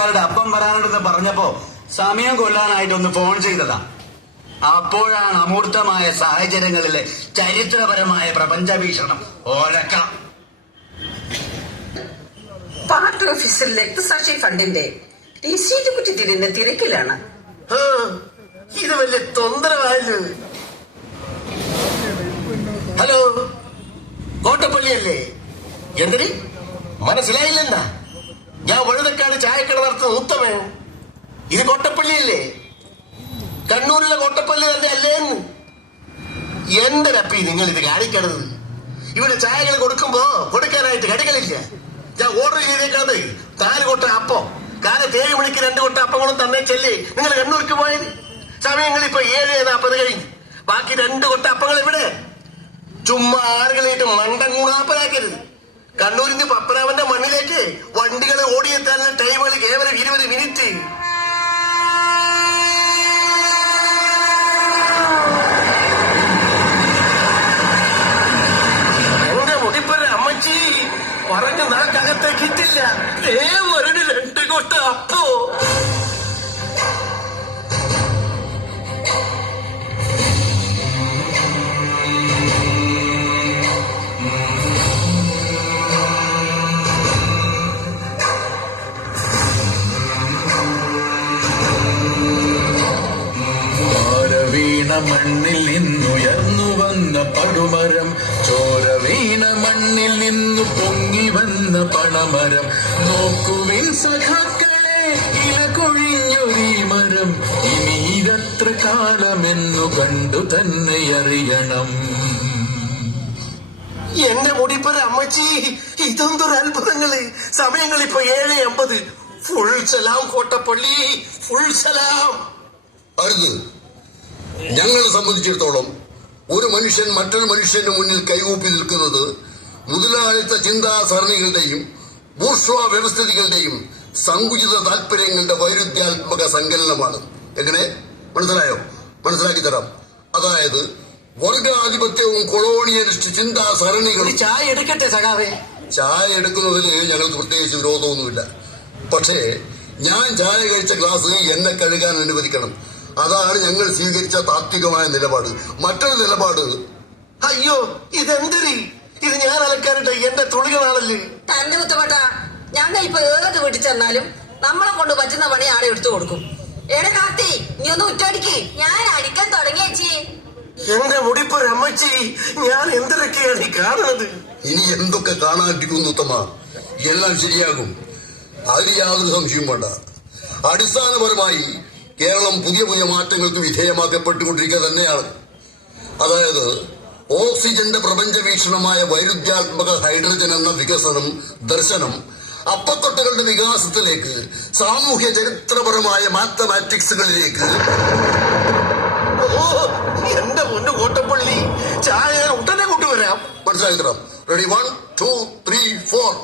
ജോലിക്കാരുടെ അപ്പം വരാനുണ്ടെന്ന് പറഞ്ഞപ്പോ സമയം കൊല്ലാനായിട്ടൊന്ന് ഫോൺ ചെയ്തതാ. അപ്പോഴാണ് അമൂർത്തമായ സാഹചര്യങ്ങളിലെ ചരിത്രപരമായ പ്രപഞ്ച വീക്ഷണം ഓലക്ക. പാർട്ടി ഓഫീസിൽ രക്തസാക്ഷി ഫണ്ടിന്റെ രസീത് കുറ്റി തിരിഞ്ഞ തിരക്കിലാണ്. ഇത് വലിയ തൊന്തരമായല്ലോ. ഹലോ, കോട്ടപ്പള്ളിയല്ലേ? എന്തിന് മനസ്സിലായില്ലെന്നാ? ഞാൻ വഴുതക്കാട് ചായക്കട നടത്തുന്ന ഉത്തമൻ. ഇത് കോട്ടപ്പള്ളിയല്ലേ? കണ്ണൂരിലെ കോട്ടപ്പള്ളി തന്നെ അല്ലേന്ന്? എന്റെ രപ്പി നിങ്ങൾ ഇത് കാണിക്കണത്. ഇവിടെ ചായകൾ കൊടുക്കുമ്പോ കൊടുക്കാനായിട്ട് കടികളില്ല. ഞാൻ ഓർഡർ ചെയ്തേക്കാതെ 4 കൊട്ട അപ്പം, കാലത്ത് 7 മണിക്ക് 2 കൊട്ട അപ്പങ്ങളും തന്നെ ചെല്ലി നിങ്ങൾ കണ്ണൂർക്ക് പോയത്. സമയങ്ങൾ ഇപ്പൊ 7:40 കഴിഞ്ഞു. ബാക്കി 2 കൊട്ട അപ്പങ്ങൾ ഇവിടെ. ചുമ്മാ ആളുകളായിട്ട് മണ്ടൻ കൂടാപ്പനാക്കരുത്. കണ്ണൂരിന്റെ പപ്പനാവന്റെ മണ്ണിലേക്ക് വണ്ടികൾ ഓടിയെത്താനുള്ള ടൈമുകൾ കേവലം 20 മിനിറ്റ്. എന്റെ മുടിപ്പര അമ്മച്ചി പറഞ്ഞു നാക്കകത്തേക്ക് ഇട്ടില്ല. ഒരു 2 കൊട്ട അപ്പോ. മണ്ണിൽ നിന്നുയർന്നു വന്ന പടുമരം, ചോര വീണ മണ്ണിൽ നിന്നു പൊങ്ങി വന്ന പണമരം. നോക്കുവിൻ സഖാക്കളെ, ഇല കൊഴിഞ്ഞൊരീ മരം, ഇനി ഇതത്ര കാലമെന്നു കണ്ടു തന്നെ അറിയണം. എന്റെ മുടിപ്പര അമ്മച്ചി, ഇതൊന്തൊരു അത്ഭുതങ്ങള്. സമയങ്ങളിപ്പോ 7:50. ഫുൾ സലാം കോട്ടപ്പള്ളി, ഫുൾ സലാം. അരുത്. ഞങ്ങളെ സംബന്ധിച്ചിടത്തോളം ഒരു മനുഷ്യൻ മറ്റൊരു മനുഷ്യന്റെ മുന്നിൽ കൈകൂപ്പി നിൽക്കുന്നത് മുതലാളിത്ത ചിന്താസരണികളുടെയും ബൂർഷ്വാ വ്യവസ്ഥിതികളുടെയും സങ്കുചിത താല്പര്യങ്ങളുടെ വൈരുദ്ധ്യാത്മക സങ്കലനമാണ്. എങ്ങനെ? മനസ്സിലായോ? മനസ്സിലാക്കി തരാം. അതായത് വർഗാധിപത്യവും കൊളോണിയലിസ്റ്റ് ചിന്താസരണികളും. ചായ എടുക്കട്ടെ സഖാവേ? ചായ എടുക്കുന്നതിൽ ഞങ്ങൾക്ക് പ്രത്യേകിച്ച് വിരോധമൊന്നുമില്ല. പക്ഷേ ഞാൻ ചായ കഴിച്ച ഗ്ലാസ് എന്നെ കഴുകാൻ അനുവദിക്കണം. അതാണ് ഞങ്ങൾ സ്വീകരിച്ച താത്വികമായ നിലപാട്. മറ്റൊരു നിലപാട്, അയ്യോ ഇതെന്തരി, ഇത് ഞാൻ അലക്കാനിട്ട് എന്റെ തുണികളാണല്ലേ. തന്റെ മുത്തപ്പെട്ട, ഞങ്ങൾ ഇപ്പൊ ഏത് വീട്ടിൽ ചെന്നാലും നമ്മളെ കൊണ്ട് പറ്റുന്ന പണി ആടെ എടുത്തു കൊടുക്കും. എടെ കാത്തി, നീ ഒന്ന് ഉറ്റടിക്ക്. ഞാൻ അടിക്കാൻ തുടങ്ങിയേച്ചി. എന്റെ മുടിപ്പൊരു അമ്മച്ചി, ഞാൻ എന്തൊക്കെയാണ് ഈ കാണുന്നത്? ഇനി എന്തൊക്കെ കാണാണ്ടിരിക്കുന്നു ഉത്തമ? എല്ലാം ശരിയാകും, അതിന് യാതൊരു സംശയവും വേണ്ട. അടിസ്ഥാനപരമായി കേരളം പുതിയ പുതിയ മാറ്റങ്ങൾക്ക് വിധേയമാക്കപ്പെട്ടുകൊണ്ടിരിക്കുക തന്നെയാണ്. അതായത് ഓക്സിജന്റെ പ്രപഞ്ച വീക്ഷണമായ വൈരുദ്ധ്യാത്മക ഹൈഡ്രജൻ എന്ന വികസനം ദർശനം അപ്പത്തൊട്ടകളുടെ വികാസത്തിലേക്ക്, സാമൂഹ്യ ചരിത്രപരമായ മാത്തമാറ്റിക്സുകളിലേക്ക്. ഓ എന്റെ പൊന്നു കോട്ടപ്പള്ളി, ചായ ഉടനെ കൊണ്ടുവരാം. മനസ്സിലാക്കി തരാം. റെഡി? 1 2 3 4.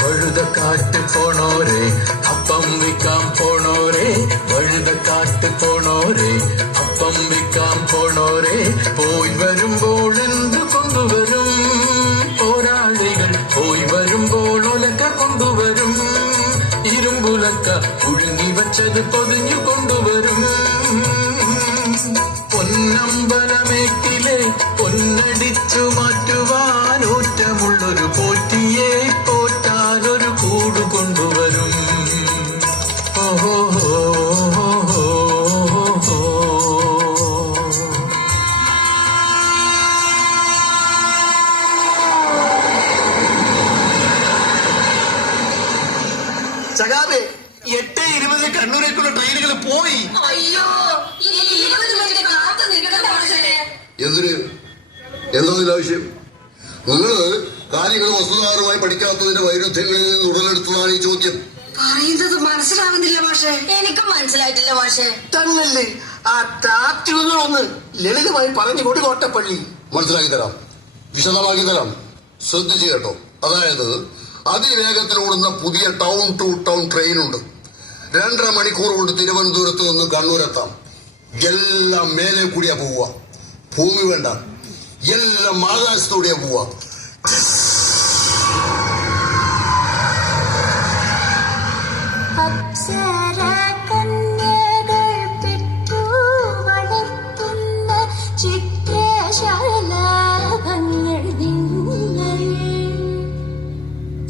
വഴുതക്കാട്ട് പോണോരെ, അപ്പം വിൽക്കാൻ പോണോരെ, വഴുതക്കാട്ട് പോണോരെ, അപ്പം വിൽക്കാൻ പോണോരെ, പോയി വരുമ്പോൾ എന്ത് കൊണ്ടുവരും? പോരാളികൾ പോയി വരുമ്പോൾ ഒലക്ക കൊണ്ടുവരും. ഇരുമ്പുലക്ക പുഴുങ്ങി വച്ചത് പൊതിഞ്ഞു കൊണ്ടുവരും. പൊന്നമ്പലമേക്കിലെ പൊന്നടിച്ചു മാറ്റുവാൻ ഊറ്റമുള്ളൊരു പോറ്റിയെ പോറ്റാനൊരു കൂട് കൊണ്ടുവരും. ഓഹോ സഖാവേ, 8:20 കണ്ണൂരേക്കുള്ള ട്രെയിനുകൾ പോയി. അയ്യോ, എന്തിന്? എന്തതിന്റെ ആവശ്യം? നിങ്ങൾ കാര്യങ്ങൾ വസ്തുതാപരമായി പഠിക്കാത്തതിന്റെ വൈരുദ്ധ്യങ്ങളിൽ നിന്ന് ഉടലെടുത്തതാണ് ഈ ചോദ്യം. പറയുന്നത് മനസ്സിലാവുന്നില്ല മാഷെ. എനിക്കും മനസ്സിലായിട്ടില്ല മാഷെ. തന്നല്ലേ ആ താറ്റുകളൊന്ന് ലളിതമായി പറഞ്ഞുകൊണ്ട് കോട്ടപ്പള്ളി. മനസ്സിലാക്കി തരാം, വിശദമാക്കി തരാം. ശ്രദ്ധിച്ചു കേട്ടോ. അതായത് അതിവേഗത്തിലോടുന്ന പുതിയ ടൗൺ ടു ടൗൺ ട്രെയിനുണ്ട്. 2.5 മണിക്കൂർ കൊണ്ട് തിരുവനന്തപുരത്ത് നിന്ന് കണ്ണൂരെത്താം. എല്ലാം മേലെ കൂടിയാ പോവുക. ഭൂമി വേണ്ട, എല്ലാം ആകാശത്തൂടെയാ പോവുക.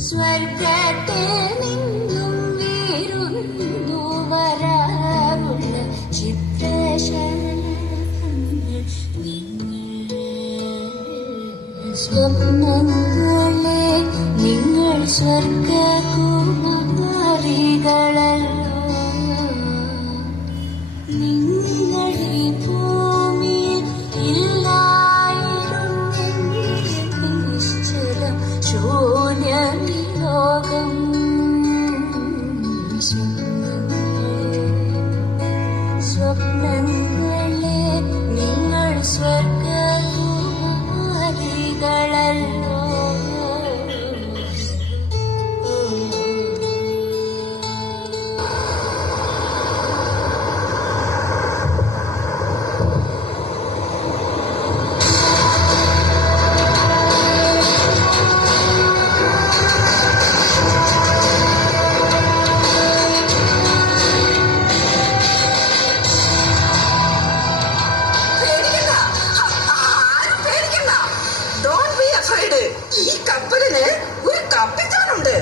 സ്വർഗത്തിൽ നിന്നും വീരുന്നു വരാറുള്ള ചിത്രശലഭങ്ങൾ സ്വപ്നങ്ങളെ നിങ്ങൾ സ്വർഗകുമാരികളല്ലോ. നിങ്ങളീ ഭൂമിയിൽ ഇല്ലായിരുന്നെങ്കിൽ നിശ്ചലം ശൂന്യമീ ലോകം. സ്വപ്നങ്ങളെ നിങ്ങൾ സ്വർഗകുമാരികളല്ലോ. ഈ കപ്പലിന് ഒരു കപ്പിത്താനുണ്ട്.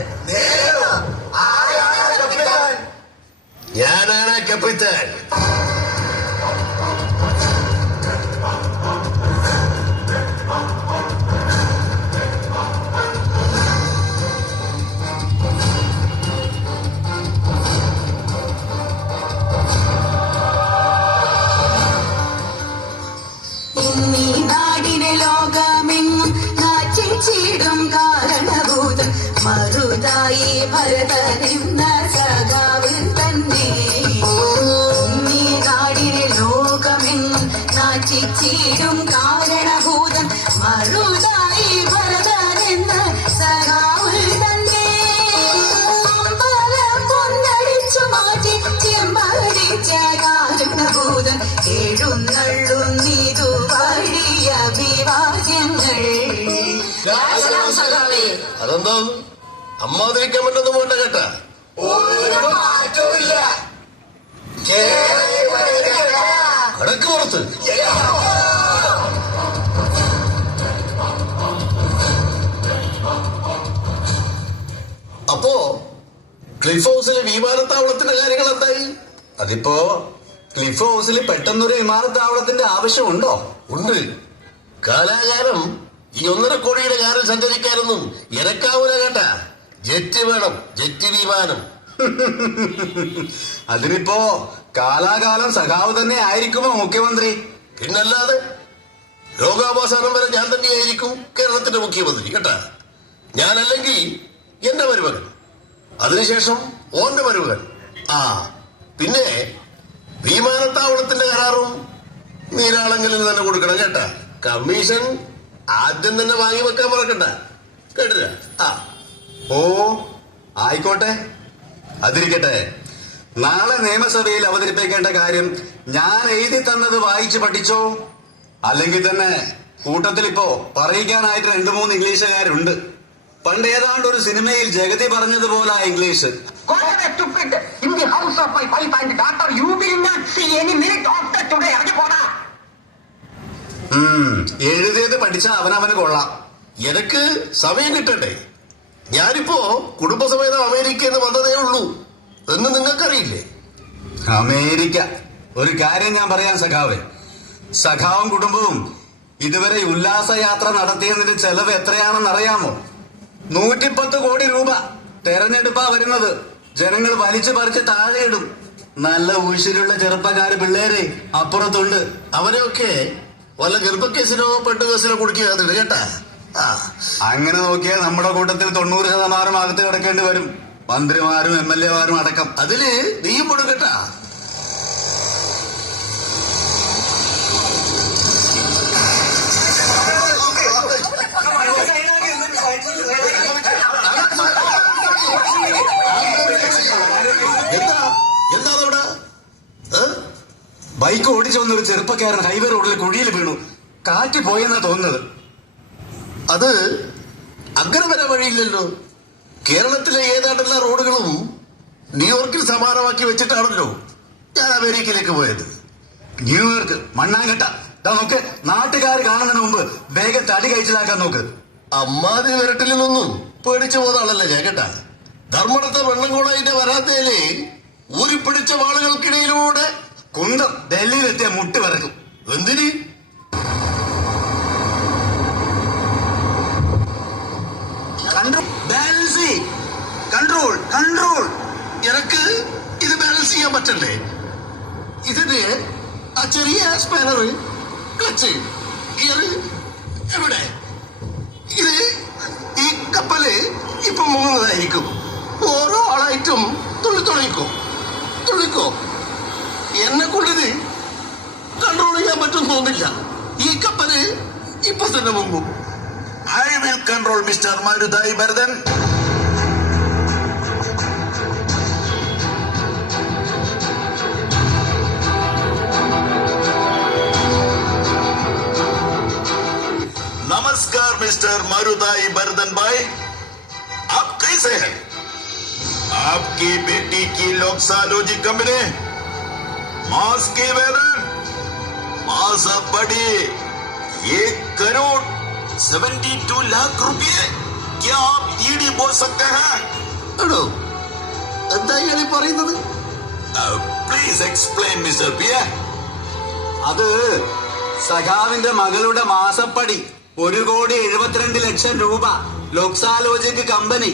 ഞാനാണ് കപ്പിത്താൻ. ലോകമെങ്ങും നാച്ചിടും കാരണഭൂതം മറുതായി ഭരതനെന്ന സഖാവ് തന്നെ. ഈ നാടിനെ ലോകമെങ്ങും നാച്ചിടും കാരണഭൂതം മറുതായി ഭരതനെന്ന സഖാവ് തന്നെ. അമ്പലം കൊന്നടിച്ചു മാറ്റി ചെമ്പടിച്ച കാരണഭൂതം എഴുന്നള്ളുന്നിതു വഴിയ വിവാദ്യങ്ങൾ. അതെന്താ അമ്മാതിരിക്കാൻ പറ്റൊന്നും പോണ്ട കേട്ടാ. കടക്ക് പുറത്ത്. അപ്പോ ക്ലിഫ് ഹൗസിലെ വിമാനത്താവളത്തിന്റെ കാര്യങ്ങൾ എന്തായി? അതിപ്പോ ക്ലിഫ് ഹൗസിൽ പെട്ടെന്നൊരു വിമാനത്താവളത്തിന്റെ ആവശ്യമുണ്ടോ? ഉണ്ട്. കാലാകാലം ഈ 1.5 കോടിയുടെ കാറിൽ സഞ്ചരിക്കാനൊന്നും എനക്കാവൂല കേട്ടാ. ജെറ്റ് വേണം, ജെറ്റ് വിമാനം. അതിനിപ്പോ കാലാകാലം സഖാവ് തന്നെ ആയിരിക്കുമോ മുഖ്യമന്ത്രി? പിന്നല്ലാതെ ലോകാവസാനം വരെ ഞാൻ തന്നെയായിരിക്കും കേരളത്തിന്റെ മുഖ്യമന്ത്രി കേട്ടാ. ഞാനല്ലെങ്കിൽ എന്റെ മരുമകൻ, അതിനുശേഷം ഓന്റെ മരുമകൻ. പിന്നെ വിമാനത്താവളത്തിന്റെ കരാറും നീരാളെങ്കിലും തന്നെ കൊടുക്കണം കേട്ടാ. കമ്മീഷൻ ആദ്യം തന്നെ വാങ്ങി വെക്കാൻ മറക്കണ്ട കേട്ടില്ല. ഓ ആയിക്കോട്ടെ, അതിരിക്കട്ടെ. നാളെ നിയമസഭയിൽ അവതരിപ്പിക്കേണ്ട കാര്യം ഞാൻ എഴുതി തന്നത് വായിച്ചു പഠിച്ചോ? അല്ലെങ്കിൽ തന്നെ കൂട്ടത്തിൽ ഇപ്പോ പറയിക്കാനായിട്ട് 2-3 ഇംഗ്ലീഷുകാരുണ്ട്. പണ്ട് ഏതാണ്ട് ഒരു സിനിമയിൽ ജഗതി പറഞ്ഞതുപോലെ ഇംഗ്ലീഷ്. എഴുതിയത് പഠിച്ച അവനവന് കൊള്ളാം. എനക്ക് സമയം കിട്ടണ്ടേ? ഞാനിപ്പോ കുടുംബസമേതം അമേരിക്കയിൽ നിന്ന് വന്നതേ ഉള്ളൂ എന്ന് നിങ്ങൾക്കറിയില്ലേ? അമേരിക്ക. ഒരു കാര്യം ഞാൻ പറയാം സഖാവേ, സഖാവും കുടുംബവും ഇതുവരെ ഉല്ലാസയാത്ര നടത്തിയതിന്റെ ചെലവ് എത്രയാണെന്ന് അറിയാമോ? 110 കോടി രൂപ. തെരഞ്ഞെടുപ്പാ വരുന്നത്. ജനങ്ങൾ വലിച്ചു പറിച്ച് താഴെയിടും. നല്ല ഊശിലുള്ള ചെറുപ്പക്കാര് പിള്ളേര് അപ്പുറത്തുണ്ട്. അവരെയൊക്കെ വല്ല ഗർഭക്കേസിനോ പെട്ടുകേസിനോ കൊടുക്കുക കേട്ടാ. അങ്ങനെ നോക്കിയാൽ നമ്മുടെ കൂട്ടത്തിൽ 90% അകത്ത് കിടക്കേണ്ടി വരും. മന്ത്രിമാരും MLA മാരും അടക്കം. അതില് നീയും കൊടുക്കട്ടാ. എന്താ എന്താണ് അവിടെ? ബൈക്ക് ഓടിച്ചു വന്ന ഒരു ചെറുപ്പക്കാരൻ ഹൈവേ റോഡിൽ കുഴിയിൽ വീണു. കാറ്റ് പോയെന്നാ തോന്നുന്നത്. അത് അങ്ങനെ വരാൻ വഴിയില്ലല്ലോ. കേരളത്തിലെ ഏതാണ്ടെല്ലാ റോഡുകളും ന്യൂയോർക്കിൽ സമാനമാക്കി വെച്ചിട്ടാണല്ലോ ഞാൻ അമേരിക്കയിലേക്ക് പോയത്. ന്യൂയോർക്ക് മണ്ണാങ്കട്ട. നോക്ക്, നാട്ടുകാർ കാണുന്നതിന് മുമ്പ് വേഗം തടി കഴിച്ചിലാക്കാൻ നോക്ക്. അമ്മാതി വിരട്ടിൽ നിന്നും പേടിച്ചു പോതാളല്ലേ ഞാൻ കേട്ടാ. ധർമ്മടത്തെ വെള്ളംകോളതിന്റെ വരാത്തേല് ഊരിപ്പിടിച്ച വാളുകൾക്കിടയിലൂടെ കുന്തം ഡൽഹിയിലെത്തിയ മുട്ട് വിറക്കും. എന്തിന്? Control control. എനക്ക് ഇത് ബാലൻസ് ചെയ്യാൻ പറ്റണ്ടേ? ഇതിന് ആ ചെറിയ സ്പാനർ, ക്ലച്ച്, ഗിയർ എവിടെ? ഇത് ഈ കപ്പല് ഇപ്പൊ മുങ്ങുന്നതായിരിക്കും. ഓരോ ആളായിട്ടും തുള്ളിക്കോ. എന്നെ കൊണ്ടിത് കൺട്രോൾ ചെയ്യാൻ പറ്റും തോന്നില്ല. ഈ കപ്പല് ഇപ്പൊ തന്നെ മുങ്ങും. I will control mister Maruthai Bharathan. नमस्कार मिस्टर मरुदाई बर्दन भाई, आप कैसे हैं? आपकी बेटी की लोक्सालोजी कंपनी मास की वेतन मास पड़ी 1,72 लाख रुपए. क्या आप ईडी बोल सकते हैं? എടോ, എന്താ ഇയാളീ പറയുന്നത്? प्लीज एक्सप्लेन मिस्टर पिया. അത് സഖാവിന്റെ മകളുടെ മാസപ്പടി 1,72,00,000 രൂപ. ലോക്സാലോജിക് കമ്പനി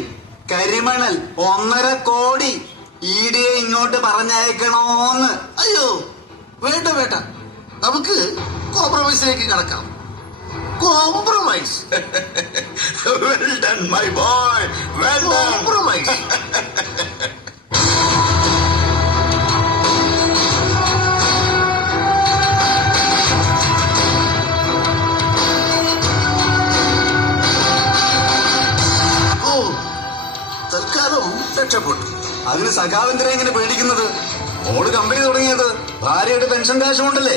കരിമണൽ 1.5 കോടി ഈഡിയെ ഇങ്ങോട്ട് പറഞ്ഞയക്കണോന്ന്. അയ്യോ, വേണ്ട, നമുക്ക് കോംപ്രമൈസിലേക്ക് കടക്കാം. Compromise. Well done my boy, well done. Compromise. തൽക്കാലം രക്ഷപ്പെട്ടു. അതിന് സഖാവിന്ദരെ എങ്ങനെ പേടിക്കുന്നത്? ഓള് കമ്പനി തുടങ്ങിയത് ഭാര്യയുടെ പെൻഷൻ കാശ് കൊണ്ടല്ലേ.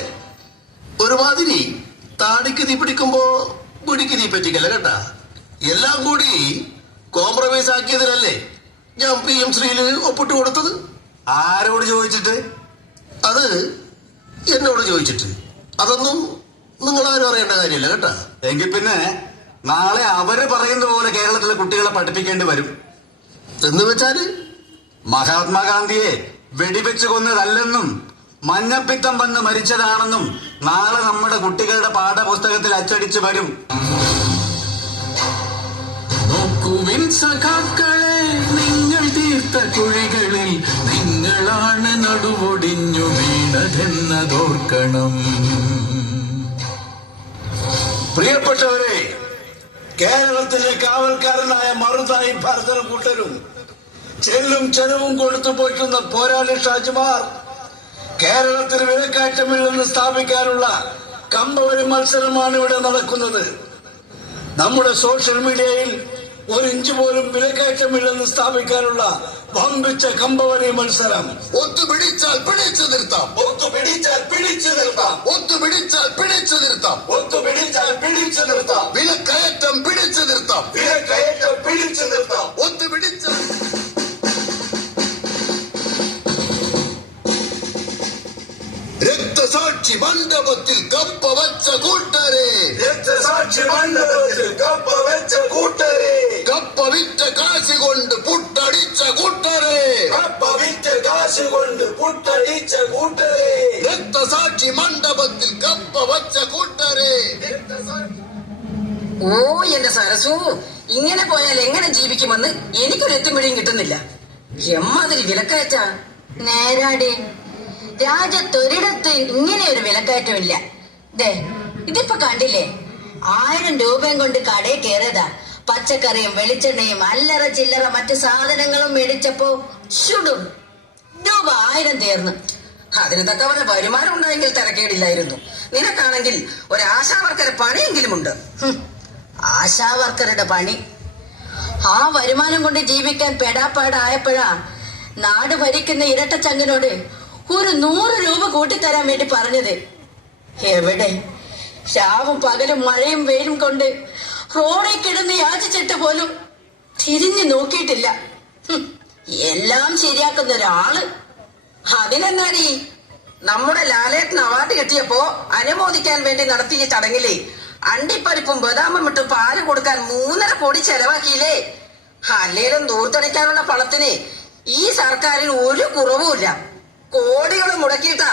ഒരുമാതിരി താടിക്ക് തീ പിടിക്കുമ്പോ പിടിക്ക് തീ പറ്റിക്കല്ല കേട്ടാ. എല്ലാം കൂടി കോംപ്രമൈസ് ആക്കിയതിനല്ലേ ഞാൻ PM ശ്രീയില് ഒപ്പിട്ട് കൊടുത്തത്. ആരോട് ചോദിച്ചിട്ട്? അത് എന്നോട് ചോദിച്ചിട്ട്. അതൊന്നും നിങ്ങളാരും അറിയേണ്ട കാര്യമില്ല കേട്ടാ. എങ്കിൽ പിന്നെ നാളെ അവര് പറയുന്ന പോലെ കേരളത്തിലെ കുട്ടികളെ പഠിപ്പിക്കേണ്ടി വരും. എന്ന് വെച്ചാല് മഹാത്മാഗാന്ധിയെ വെടിവെച്ച് കൊന്നതല്ലെന്നും മഞ്ഞപ്പിത്തം വന്ന് മരിച്ചതാണെന്നും നാളെ നമ്മുടെ കുട്ടികളുടെ പാഠപുസ്തകത്തിൽ അച്ചടിച്ചു വരും. നോക്കുവിൻ സഖാക്കളെ, നിങ്ങൾ തീർത്ത കുഴികളിൽ നിങ്ങളാണ് നടുവൊടിഞ്ഞു വീണതെന്നതോർക്കണം. പ്രിയപ്പെട്ടവരെ, കേരളത്തിലെ കാവൽക്കാരനായ മറുതായി ഭരതന കൂട്ടരും ചെല്ലും ചെലവും കൊടുത്തു പോറ്റുന്ന പോരാളി ഷാജിമാർ കേരളത്തിൽ വിലക്കയറ്റമില്ലെന്ന് സ്ഥാപിക്കാനുള്ള കമ്പവലി മത്സരമാണ് ഇവിടെ നടക്കുന്നത്. നമ്മുടെ സോഷ്യൽ മീഡിയയിൽ 1 ഇഞ്ച് പോലും വിലക്കയറ്റമില്ലെന്ന് സ്ഥാപിക്കാനുള്ള വമ്പിച്ച കമ്പവലി മത്സരം. ഒത്തുപിടിച്ചാൽ പിടിച്ചു നിർത്താം. ഒത്തുപിടിച്ചാൽ പിടിച്ചു നിർത്താം. ഒത്തുപിടിച്ചാൽ പിടിച്ചു നിർത്താം. ഒത്തുപിടിച്ചാൽ പിടിച്ചു നിർത്താം. വിലക്കയറ്റം പിടിച്ചു നിർത്താം. വിലക്കയറ്റം പിടിച്ചു നിർത്താം. ഒത്തുപിടിച്ചാൽ രക്തസാക്ഷി മണ്ഡപത്തിൽ കപ്പ വച്ച കൂട്ടരെ, രക്തസാക്ഷി മണ്ഡപത്തിൽ കപ്പ വെച്ച കൂട്ടരെ, കപ്പ വിറ്റ കാശ് കൊണ്ട് പുട്ടടിച്ച കൂട്ടരെ, കപ്പ വിറ്റ കാശ് കൊണ്ട് പുട്ടടിച്ച കൂട്ടരെ, രക്തസാക്ഷി മണ്ഡപത്തിൽ കപ്പ വച്ച കൂട്ടരെ. ഓ എന്റെ സരസു, ഇങ്ങനെ പോയാൽ എങ്ങനെ ജീവിക്കുമെന്ന് എനിക്കൊരു എത്തുമിഴിയും കിട്ടുന്നില്ല. എമ്മാതിരി വിലക്കയറ്റ. നേരാടി, രാജ്യത്തൊരിടത്ത് ഇങ്ങനെ ഒരു വിലക്കയറ്റമില്ല. ദേ, ഇതിപ്പോ കണ്ടില്ലേ, 1000 രൂപയും കൊണ്ട് കടയിൽ കയറിയതാ. പച്ചക്കറിയും വെളിച്ചെണ്ണയും അല്ലറ ചില്ലറ മറ്റു സാധനങ്ങളും മേടിച്ചപ്പോ ചുടും രൂപ 1000 തീർന്നു. അതിന് തക്കവരെ വരുമാനം ഉണ്ടായെങ്കിൽ തിരക്കേടില്ലായിരുന്നു. നിനക്കാണെങ്കിൽ ഒരു ആശാവർക്കരെ പണിയെങ്കിലും ഉണ്ട്. ആശാവർക്കറുടെ പണി, ആ വരുമാനം കൊണ്ട് ജീവിക്കാൻ പെടാപ്പാടായപ്പോഴാ നാട് ഭരിക്കുന്ന ഇരട്ടച്ചങ്ങനോട് ഒരു 100 രൂപ കൂട്ടിത്തരാൻ വേണ്ടി പറഞ്ഞത്. എവിടെ? രാവും പകലും മഴയും വെയിലും കൊണ്ട് റോഡിൽ കിടന്ന് യാചിച്ചിട്ട് പോലും തിരിഞ്ഞു നോക്കിയിട്ടില്ല. എല്ലാം ശരിയാക്കുന്ന ഒരാള്. അതിനെന്താണീ നമ്മുടെ ലാലേട്ടന് അവാർഡ് കിട്ടിയപ്പോ അനുമോദിക്കാൻ വേണ്ടി നടത്തിയ ചടങ്ങിലെ അണ്ടിപ്പരിപ്പും ബദാമും ഇട്ട് പാല് കൊടുക്കാൻ 3.5 കോടി ചെലവാക്കിയില്ലേ? അല്ലേലും ദൂർത്തടിക്കാനുള്ള പണത്തിന് ഈ സർക്കാരിന് ഒരു കുറവുമില്ല. കോടികൾ മുടക്കിയിട്ടാ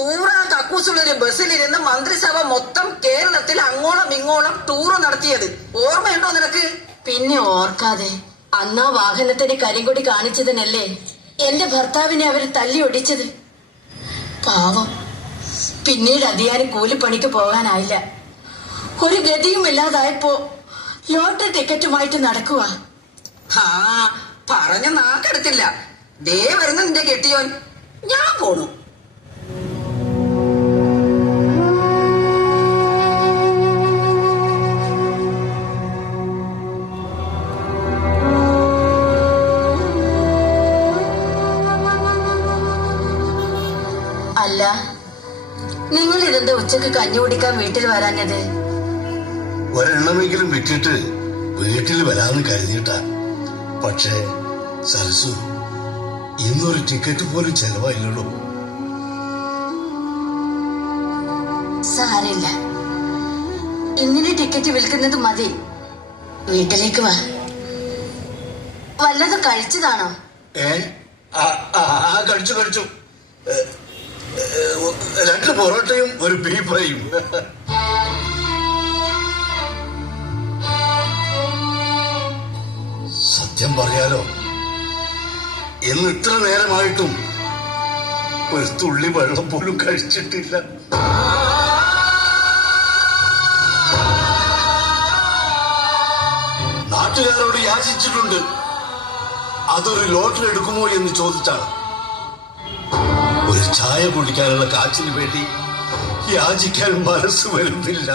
തൂറാ കക്കൂസുള്ളൊരു ബസ്സിലിരുന്ന് മന്ത്രിസഭ മൊത്തം കേരളത്തിൽ അങ്ങോളം ഇങ്ങോളം ടൂറ് നടത്തിയത്. ഓർമ്മയുണ്ടോ നിനക്ക്? പിന്നെ ഓർക്കാതെ. അന്നാ വാഹനത്തിന് കരിങ്കൊടി കാണിച്ചതിനല്ലേ എന്റെ ഭർത്താവിനെ അവര് തല്ലി ഒടിച്ചത്. പാവം. പിന്നീട് അതിയാന് കൂലിപ്പണിക്ക് പോകാനായില്ല. ഒരു ഗതിയും ഇല്ലാതായപ്പോ ലോട്ടറി ടിക്കറ്റുമായിട്ട് നടക്കുക. പറഞ്ഞു നാക്കെടുത്തില്ല. ദേ വരുന്ന നിന്റെ കെട്ടിയോൻ. ഞാൻ പോണു. അല്ല, നിങ്ങൾ ഇതെന്താ ഉച്ചക്ക് കഞ്ഞി കുടിക്കാൻ വീട്ടിൽ വരാഞ്ഞത്? ഒരെണ്ണമെങ്കിലും വിറ്റിട്ട് വീട്ടിൽ വരാന്ന് കരുതിയിട്ടാ. പക്ഷേ സരസു, ഇന്നൊരു ടിക്കറ്റ് പോലും ചെലവായില്ലല്ലോ. സാരില്ല, ഇങ്ങനെ ടിക്കറ്റ് വിൽക്കുന്നത് മതി. വീട്ടിലേക്ക് വാ. വല്ലതും കഴിച്ചതാണോ? കഴിച്ചു. 2 പൊറോട്ടയും ഒരു ബീഫ് ഫ്രൈയും. സത്യം പറയാലോ, ഇന്ന് ഇത്ര നേരമായിട്ടും ഒരു തുള്ളി വെള്ളം പോലും കഴിച്ചിട്ടില്ല. നാട്ടുകാരോട് യാചിച്ചിട്ടുണ്ട്. അതൊരു ലോട്ടറി എടുക്കുമോ എന്ന് ചോദിച്ചാണ്. ഒരു ചായ കുടിക്കാനുള്ള കാച്ചിന് വേണ്ടി യാചിക്കാൻ മനസ്സ് വരുന്നില്ല.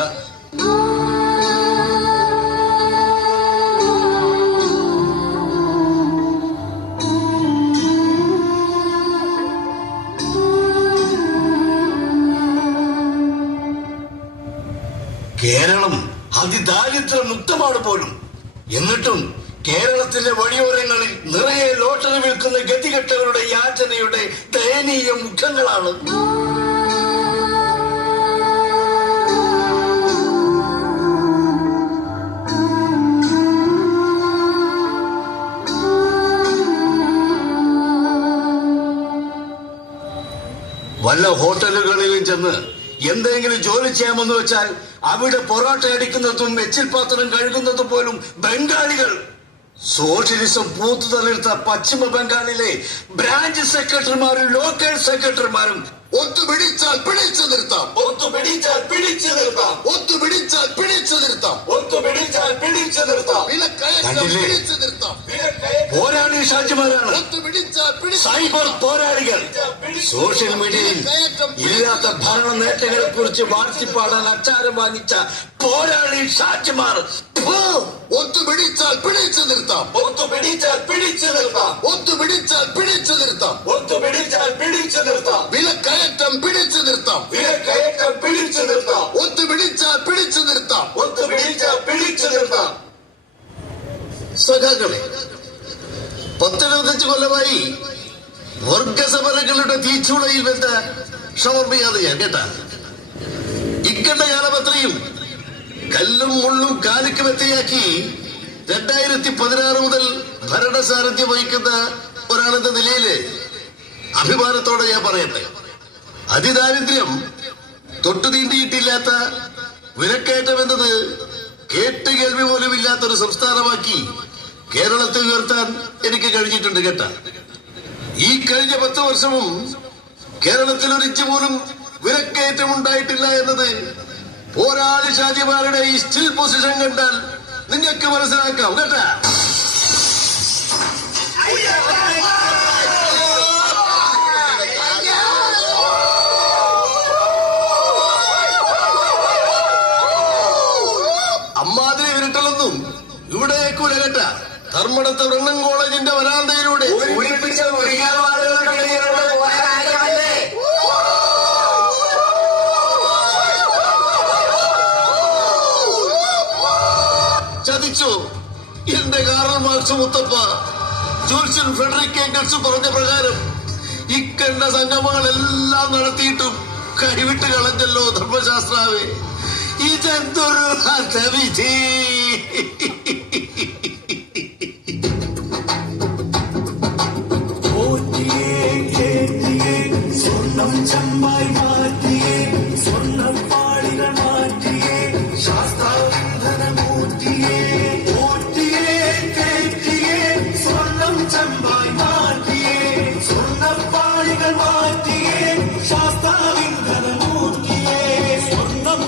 കേരളം അതിദാരിദ്ര്യ മുക്തമാണ് പോലും. എന്നിട്ടും കേരളത്തിലെ വഴിയോരങ്ങളിൽ നിറയെ ലോട്ടറി വിൽക്കുന്ന ഗതികെട്ടവരുടെ യാചനയുടെ ദയനീയ മുഖങ്ങളാണ്. വല്ല ഹോട്ടലുകളിലും ചെന്ന് എന്തെങ്കിലും ജോലി ചെയ്യാമെന്ന് വെച്ചാൽ അവിടെ പൊറോട്ട അടിക്കുന്നതും എച്ചിൽ പാത്രം കഴുകുന്നതും പോലും ബംഗാളികൾ. സോഷ്യലിസം പൂത്തു തളിർത്ത പശ്ചിമ ബംഗാളിലെ ബ്രാഞ്ച് സെക്രട്ടറിമാരും ലോക്കൽ സെക്രട്ടറിമാരും ഒത്തുപിടിച്ചാൽ പിടിച്ചു നിർത്താം. ഒത്തുപിടിച്ചാൽ പിടിച്ചു നിർത്താം. ഒത്തുപിടിച്ചാൽ പിടിച്ചു നിർത്താം. ഒത്തുപിടിച്ചാൽ പിടിച്ചു നിർത്താം. വിലക്കയറ്റം പിടിച്ചു നിർത്താം. പോരാളി ഷാജിമാരാണ്. ഒത്തുപിടിച്ചാൽ സൈബർ പോരാളികൾ. സോഷ്യൽ മീഡിയയിൽ ഇല്ലാത്ത ഭരണ നേട്ടങ്ങളെ കുറിച്ച് വാഴ്ത്തിപ്പാടാൻ അച്ചാരം വാങ്ങിച്ച പോരാളി ഷാജിമാർ. ഒത്തുപിടിച്ചാൽ പിടിച്ചു നിർത്താം. ഒത്തുപിടിച്ചാൽ പിടിച്ചു നിർത്താം. ഒത്തുപിടിച്ചാൽ പിടിച്ചു നിർത്താം. ഒത്തുപിടിച്ചാൽ പിടിച്ചു നിർത്താം. വിലക്കയറ്റം പിടിച്ചു നിർത്താം. വിലക്കയറ്റം പിടിച്ചു നിർത്താം. ഒത്തുപിടിച്ചാൽ പിടിച്ചു നിർത്താം. ഒത്തുപിടിച്ചാൽ പിടിച്ചു നിർത്താം. സഖാക്കളെ, 10-25 കൊല്ലമായി വർഗസമരങ്ങളുടെ തീച്ചൂളയിൽ വെച്ച ക്ഷമർമ്മയാതെ ഞാൻ കേട്ട ഇക്കണ്ട കാലമത്രയും കല്ലും മുള്ളും കാലിക്ക് വെത്തയാക്കി 2016 മുതൽ ഭരണസാരഥ്യം വഹിക്കുന്ന ഒരാളെന്ന നിലയില് അഭിമാനത്തോടെ ഞാൻ പറയട്ടെ, അതിദാരിദ്ര്യം തൊട്ടു തീണ്ടിയിട്ടില്ലാത്ത വിലക്കയറ്റം എന്നത് കേട്ട് കേൾവി പോലും ഇല്ലാത്തൊരു സംസ്ഥാനമാക്കി കേരളത്തെ ഉയർത്താൻ എനിക്ക് കഴിഞ്ഞിട്ടുണ്ട് കേട്ട. ഈ കഴിഞ്ഞ 10 വർഷവും കേരളത്തിൽ ഒരിഞ്ച് പോലും വിലക്കയറ്റം ഉണ്ടായിട്ടില്ല എന്നത് പോരാളി ഷാജിമാരുടെ ഈ സ്റ്റിൽ പൊസിഷൻ കണ്ടാൽ നിങ്ങൾക്ക് മനസ്സിലാക്കാം കേട്ടാ. അമ്മാതിരി വിരട്ടലൊന്നും ഇവിടെ കേൾക്കൂല കേട്ടാ. ധർമ്മടത്ത് ബ്രണ്ണൻ കോളേജിന്റെ വരാന്തയിലൂടെ പൂരിപ്പിച്ച മുരിങ്ങാവാളുകളുടെ പോയ കാര്യമല്ലേ? ചതിച്ചു. എന്റെ കാറൽ മാർക്സ് മുത്തപ്പ ജോൾസൺ ഫെഡറിക് ഏംഗൽസ് പറഞ്ഞ പ്രകാരം ഇക്കണ്ട സംഗമങ്ങളെല്ലാം നടത്തിയിട്ടും കൈവിട്ട് കളഞ്ഞല്ലോ ധർമ്മശാസ്ത്രാവേ. ഇതെന്തൊരു ഹതവിധി.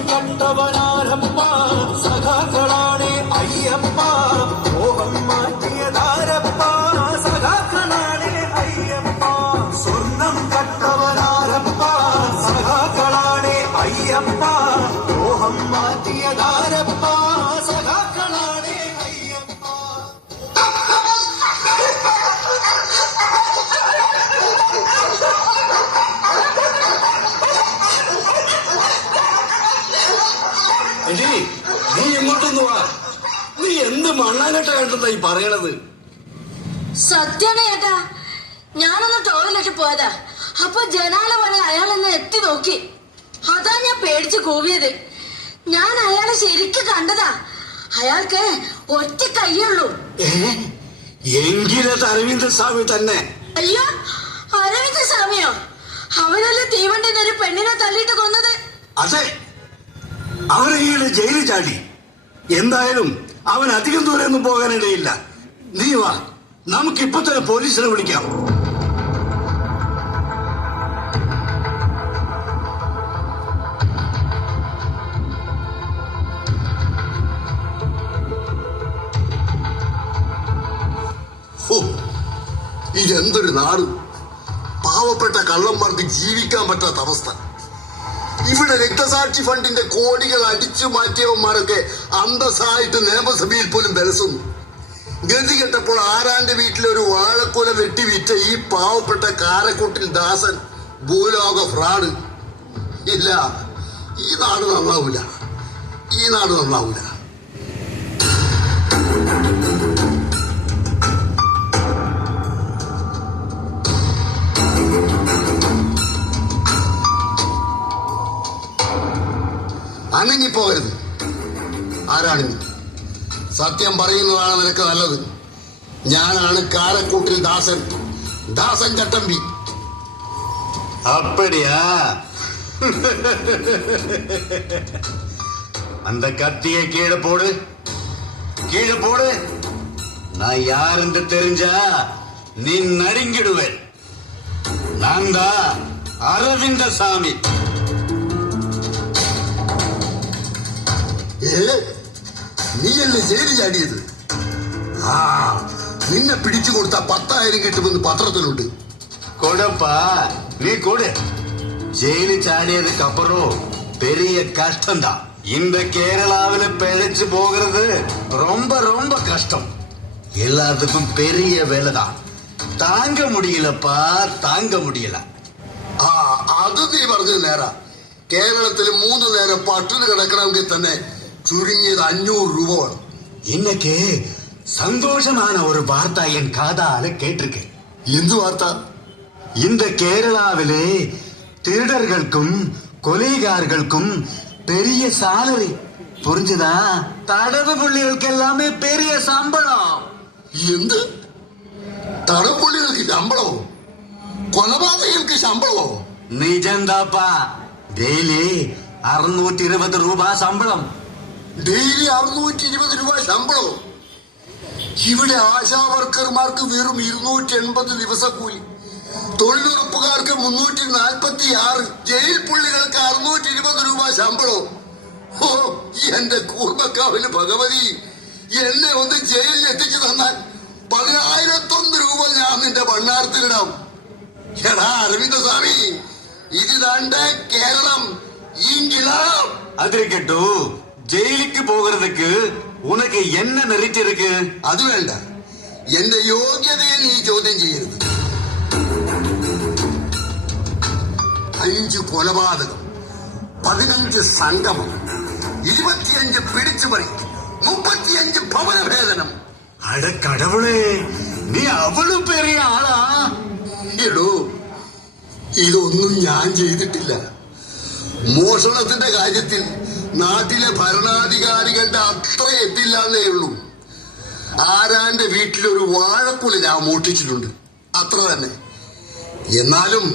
കണ്ടവനാരപ്പ സഖാക്കളാണ് അയ്യപ്പ മോഹം മാറ്റിയതാരപ്പ സഖാക്കളാണ് അയ്യപ്പ സ്വർണം കണ്ടവനാരപ്പ സഖാക്കളാണ് അയ്യപ്പ മോഹം മാറ്റിയതാരപ്പ സഖാക്കളാണ് അയ്യപ്പ. നീ എങ്ങോട്ടൊന്നു വാ. നീ എന്ത് മണ്ണാങ്കട്ട കണ്ടെന്നാ ഈ പറയണത്? സത്യാണ് ചേട്ടാ, ഞാനൊന്ന് ടോയ്ലറ്റിൽ പോയതാ. അപ്പൊ ജനാല വഴി അയാൾ എന്നെ എത്തി നോക്കി. അതാ ഞാൻ പേടിച്ച് കൂവിയത്. ഞാൻ അയാളെ ശരിക്ക് കണ്ടതാ. അയാൾക്ക് ഒറ്റ കയ്യുള്ളൂ. എങ്കിലത് അരവിന്ദ സ്വാമി തന്നെ. അയ്യോ, അരവിന്ദ സ്വാമിയോ? അവനല്ലേ തീവണ്ടിന്ന് ഒരു പെണ്ണിനെ തള്ളിയിട്ട് കൊന്നത്? അതെ, അവൻ ഈയിടെ ജയിലിൽ ചാടി. എന്തായാലും അവൻ അധികം ദൂരെ ഒന്നും പോകാനിടയില്ല. നീ വാ, നമുക്കിപ്പോ തന്നെ പോലീസിനെ വിളിക്കാം. ഇതെന്തൊരു നാട്! പാവപ്പെട്ട കള്ളന്മാർക്ക് ജീവിക്കാൻ പറ്റാത്ത അവസ്ഥ. ഇവിടെ രക്തസാക്ഷി ഫണ്ടിന്റെ കോടികൾ അടിച്ചു മാറ്റിയവന്മാരൊക്കെ അന്തസ്സായിട്ട് നിയമസഭയിൽ പോലും ബലസുന്നു. ഗതി കെട്ടപ്പോൾ ആരാന്റെ വീട്ടിലൊരു വാഴക്കൊല വെട്ടി വിറ്റ ഈ പാവപ്പെട്ട കാരക്കൂട്ടിൽ ദാസൻ ഭൂലോക ഫ്രാഡ്. ഇല്ല, ഈ നാട് നന്നാവൂല, ഈ നാട് നന്നാവൂല. അനങ്ങിപ്പോകരുത്. ആരാണിത്? സത്യം പറയുന്നതാണ് നിനക്ക് നല്ലത്. ഞാനാണ് കാരക്കൂട്ടിൽ ദാസൻ, ദാസൻ ചട്ടമ്പി. அப்படியா? அந்த கத்தியை கீழே போடு, கீழே போடு. நான் யாருன்னு தெரிஞ்சா நீ நடுங்கிடுவேன். நான் தான் அரவிந்த சாமி. നീയല്ലേ ജയിലിൽ ചാടിയത്? ആ, നിന്നെ പിടിച്ചു കൊടുത്ത 10,000 കിട്ടുമെന്ന് പത്രത്തിലുണ്ട്. கொடுப்பா, நீ கொடு. ஜெயிலு சாடியதுக்கு அப்புறம் பெரிய கஷ்டம்தான். இந்த கேரளாவில பிழைச்சு போகிறது ரொம்ப ரொம்ப கஷ்டம். எல்லாத்துக்கும் பெரிய வேலைதான். தாங்க முடியலப்பா, தாங்க முடியல. ആ, അത് നീ പറഞ്ഞത് നേരാ. കേരളത്തിൽ 3 നേരം പട്ടിണി കിടക്കണമെങ്കിൽ തന്നെ ചുരുങ്ങിയത് 500 രൂപ വേണം. இன்னைக்கு சந்தோஷமான ஒரு வார்த்தை என் காதால கேட்டிருக்கேன். എന്ത് വാർത്ത? இந்த கேரளாவிலே திருடர்களுக்கும் கொலைகாரர்களுக்கும் பெரிய சாலரி. புரிஞ்சுதா? தடவு புள்ளிகளுக்கு எல்லாமே பெரிய சம்பளம். എന്ത്? തടപ്പുള്ളികൾക്ക് ശമ്പളമോ? കൊലപാതകങ്ങൾക്ക് ശമ്പളമോ? நிஜந்தாப்பா. டெய்லி 620 ரூபாய் சம்பளம். ഡെയിലി 620 രൂപ ശമ്പളമോ? ഇവിടെ ആശാ വർക്കർമാർക്ക് വെറും 280 ദിവസക്കൂലി, തൊഴിലുറപ്പുകാർക്ക് 346, ജയിൽ പുള്ളികൾക്ക് 620 രൂപ ശമ്പളവും. ഓ, എന്റെ കൂർമ്മക്കാവിന് ഭഗവതി, എന്നെ ഒന്ന് ജയിലിൽ എത്തിച്ചു തന്നാൽ 10,001 രൂപ ഞാൻ നിന്റെ ഭണ്ണാരത്തിലിടാം. എടാ അരവിന്ദസ്വാമി, ഇത് തന്റെ കേരളം. ഇംഗ്ലീഷ് அது இருக்கட்டும், ஜெயிலுக்கு போகிறதுக்கு உனக்கு என்ன மெரிட் இருக்கு? അത് വേണ്ട. എന്റെ യോഗ്യതയെ നീ ചോദ്യം ചെയ്യരുത്. 5 കൊലപാതകം, 15 സംഗമം, 25 പിടിച്ചുപറി, 35 ഭവനഭേദനം. അട കടവുളേ, നീ അവളും പെരിയ ആളാ. എടോ, ഇതൊന്നും ഞാൻ ചെയ്തിട്ടില്ല. മോഷണത്തിന്റെ കാര്യത്തിൽ നാട്ടിലെ ഭരണാധികാരികളുടെ അത്ര എത്തില്ലാന്നേ ഉള്ളൂ. ആരാന്റെ വീട്ടിലൊരു വാഴക്കുല ഞാൻ മോഷ്ടിച്ചിട്ടുണ്ട്, അത്ര തന്നെ. എന്നാലും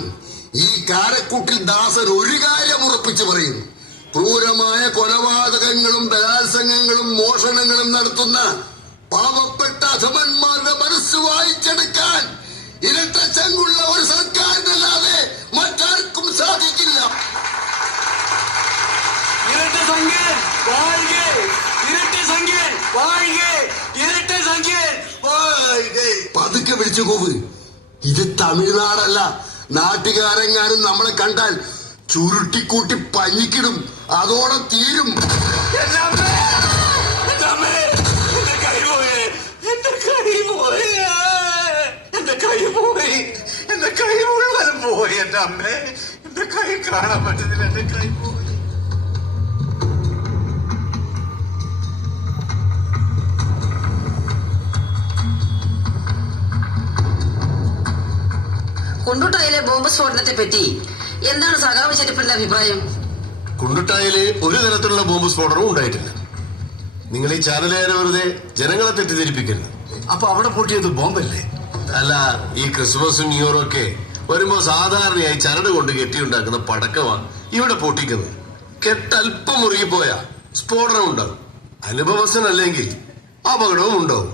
ഈ കാരക്കൂട്ടിൽ ദാസൻ ഒരു കാര്യം ഉറപ്പിച്ചു പറയുന്നു: ക്രൂരമായ കൊലപാതകങ്ങളും ബലാത്സംഗങ്ങളും മോഷണങ്ങളും നടത്തുന്ന പാവപ്പെട്ട അധമന്മാരുടെ മനസ്സ് വായിച്ചെടുക്കാൻ ഇരട്ടച്ചങ്കുള്ള ഒരു സർക്കാരിനല്ലാതെ മറ്റാർക്കും സാധിക്കില്ല. പതുക്കെ വിളിച്ചു കൂവ്. ഇത് തമിഴ്നാടല്ല. നാട്ടുകാരെങ്ങാനും നമ്മളെ കണ്ടാൽ ചുരുട്ടിക്കൂട്ടി പഞ്ഞിക്കിടും, അതോടെ തീരും. എന്റെ കൈ മുഴുവനും പോയി. എന്റെ അമ്മേ, എന്റെ കൈ കാണാൻ പറ്റുന്നില്ല. എന്റെ കൈ പോയി. കുണ്ടുട്ടായിലെ ബോംബ് സ്ഫോടനത്തെ പറ്റി എന്താണ് സഖാവ് ചെരുപ്പിന്റെ അഭിപ്രായം? കുണ്ടുട്ടായില് ഒരു തരത്തിലുള്ള ബോംബ് സ്ഫോടനവും ഉണ്ടായിട്ടില്ല. നിങ്ങൾ ഈ ചാനലുകാരെ വെറുതെ ജനങ്ങളെ തെറ്റിദ്ധരിപ്പിക്കരുത്. അപ്പൊ അവിടെ പൊട്ടിയത് ബോംബല്ലേ? അല്ല, ഈ ക്രിസ്മസും ന്യൂ ഇയറും ഒക്കെ വരുമ്പോ സാധാരണയായി ചരട് കൊണ്ട് കെട്ടിയുണ്ടാക്കുന്ന പടക്കമാണ് ഇവിടെ പൊട്ടിക്കുന്നത്. കെട്ടൽപ്പം മുറുകിപ്പോയാ സ്ഫോടനം ഉണ്ടാവും. അനുഭവസ്ഥനല്ലെങ്കിൽ അപകടവും ഉണ്ടാവും.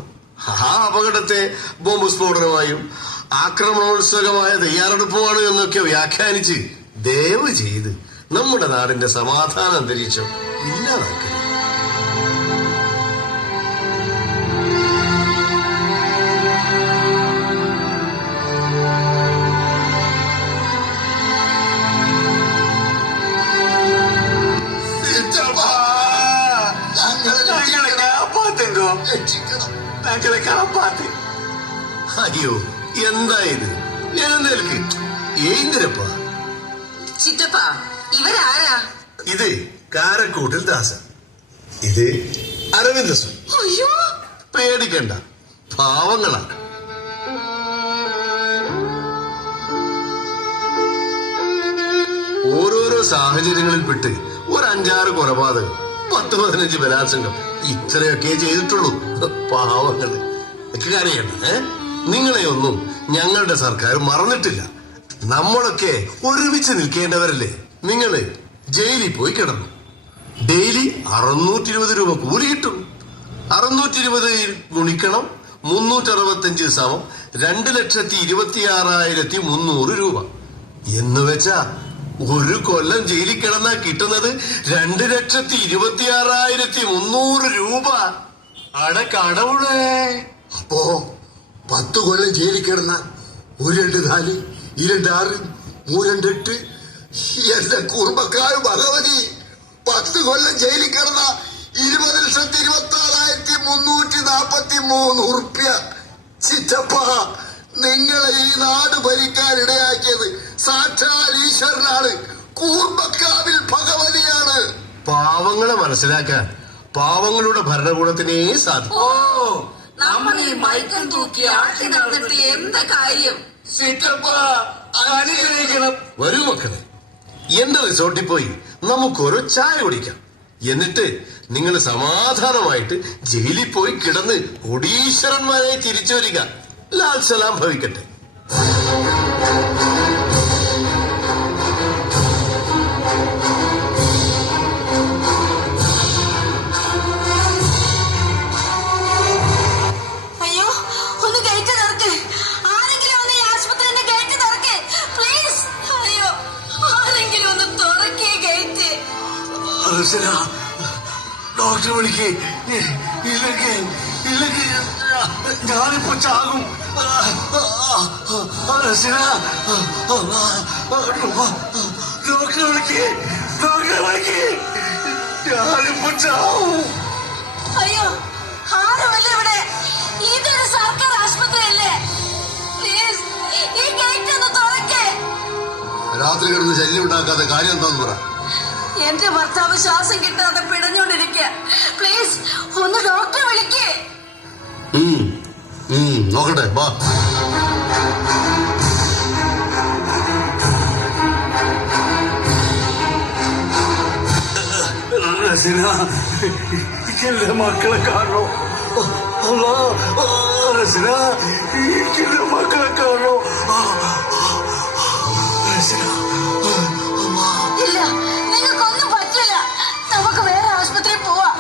ആ അപകടത്തെ ബോംബ് സ്ഫോടനമായും ആക്രമണോത്സുകമായ തയ്യാറെടുപ്പുമാണ് എന്നൊക്കെ വ്യാഖ്യാനിച്ച് ദയവ് ചെയ്ത് നമ്മുടെ നാടിന്റെ സമാധാന അന്തരീക്ഷം ഇല്ലാതാക്കരുത്. അയ്യോ, എന്താ ഇത്? എഴുന്നേൽക്ക്. എന്തിനപ്പാ? ചിറ്റപ്പ, ഇവരാരാ? ഇത് കാരക്കൂട്ടിൽ ദാസൻ, ഇത് അരവിന്ദസു. അയ്യോ, പേടിക്കണ്ട, പാവങ്ങളാ. ഓരോരോ സാഹചര്യങ്ങളിൽ പെട്ട് ഒരു 5-6 കൊലപാതകം, 10-15 ബലാത്സംഗം, ഇത്രയൊക്കെ ചെയ്തിട്ടുള്ളൂ. പാവങ്ങള് കാര്യണ്ട. നിങ്ങളെ ഒന്നും ഞങ്ങളുടെ സർക്കാർ മറന്നിട്ടില്ല. നമ്മളൊക്കെ ഒരുമിച്ച് നിൽക്കേണ്ടവരല്ലേ. നിങ്ങള് ജയിലിൽ പോയി കിടന്നു. ഡെയിലി 620 രൂപ കൂലി കിട്ടും. 620 ഗുണിക്കണം 365 സമം 2,26,300 രൂപ എന്ന് വെച്ചാ ഒരു കൊല്ലം ജയിലിൽ കിടന്നാ കിട്ടുന്നത് 2,26,300 രൂപ. അടക്കടവുളേ. അപ്പോ 10 കൊല്ലം ജയിലിൽ കിടന്ന 1 2 4 2 6 3 2 8 എന്റെ കുടുംബക്കാർ ഭഗവതി, 10 കൊല്ലം ജയിലിൽ കിടന്ന 20,26,343 ഉറുപ്പ്യ. ചിറ്റപ്പ, നിങ്ങളെ ഈ നാട് ഭരിക്കാൻ ഇടയാക്കിയത് സാക്ഷാൽ ഈശ്വരനാണ്, കൂർബക്കാവിൽ ഭഗവതിയാണ്. പാവങ്ങളെ മനസ്സിലാക്കാൻ പാവങ്ങളുടെ ഭരണകൂടത്തിനേ സാധിക്കും. ഓ, നമ്മൾ ഈ മൈക്കം തൂക്കി ആട്ടി നടന്നിട്ട് എന്താ കാര്യം? വരൂ മക്കളെ, എന്റെ റിസോർട്ടിൽ പോയി നമുക്കൊരു ചായ കുടിക്കാം. എന്നിട്ട് നിങ്ങൾ സമാധാനമായിട്ട് ജയിലിൽ പോയി കിടന്ന് കോടീശ്വരന്മാരെ തിരിച്ചു വരിക. ലാൽ സലാം ഭവിക്കട്ടെ. അയ്യോ, ഒന്ന് ഗേറ്റ് തുറക്ക്. ആരെങ്കിലും ഒന്ന് ഈ ആശുപത്രിന്റെ ഗേറ്റ് തുറക്ക് പ്ലീസ്. അയ്യോ, ആരെങ്കിലും ഒന്ന് തുറക്കേ ഗേറ്റ്. ഡോക്ടർ വിളിക്കേ. ഇല്ലെങ്കിൽ ഞാനിപ്പോ ചാകും. ഡോക്ടർ വിളിക്കേ, ഞാനിപ്പോ ചാവും. അയ്യോ, ആരുമല്ല ഇവിടെ. ഇതൊരു സർക്കാർ ആശുപത്രി. ഈ ഗേറ്റ് ഒന്ന് തുറക്കേ. രാത്രി കിടന്ന് ശല്യം ഉണ്ടാക്കാതെ കാര്യം എന്താന്ന് പറ. എന്റെ ഭർത്താവ് ശ്വാസം കിട്ടാതെ പിടഞ്ഞോണ്ടിരിക്കുക. പ്ലീസ് ഒന്ന് ഡോക്ടറെ വിളിക്കേ. നോക്കട്ടെ വാ. റസിന, എന്റെ മക്കളെ കാണോ? അല്ലാ, റസിന, എന്റെ മക്കളെ കാണോ? റസിന, ഇല്ല, നിങ്ങൾക്കൊന്നും പറ്റില്ല. നമുക്ക് വേറെ ആശുപത്രിയിൽ പോവാം.